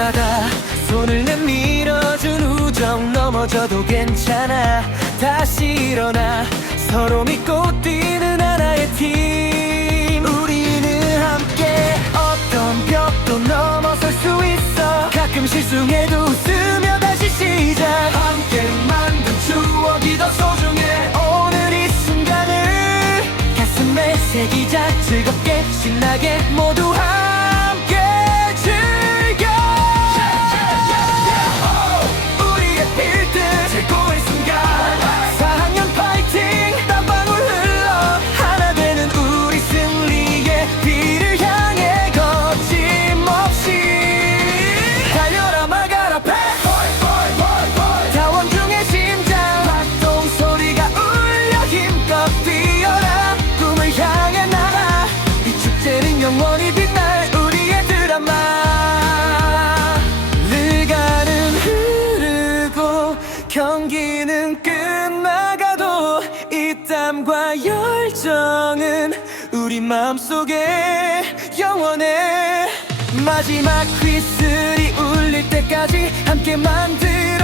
때마다 손을 내밀어준 우정 넘어져도 괜찮아. 다시 일어나 서로 믿고 뛰는 하나의 팀. 우리는 함께 어떤 벽도 넘어설 수 있어. 가끔 실수해도 웃으며 다시 시작. 함께 만든 추억이 더 소중해. 오늘 이 순간을 가슴에 새기자 즐겁게 신나게 모두 함. 땀과 열정은 우리 마음속에 영원해. 마지막 휘슬이 울릴 때까지 함께 만들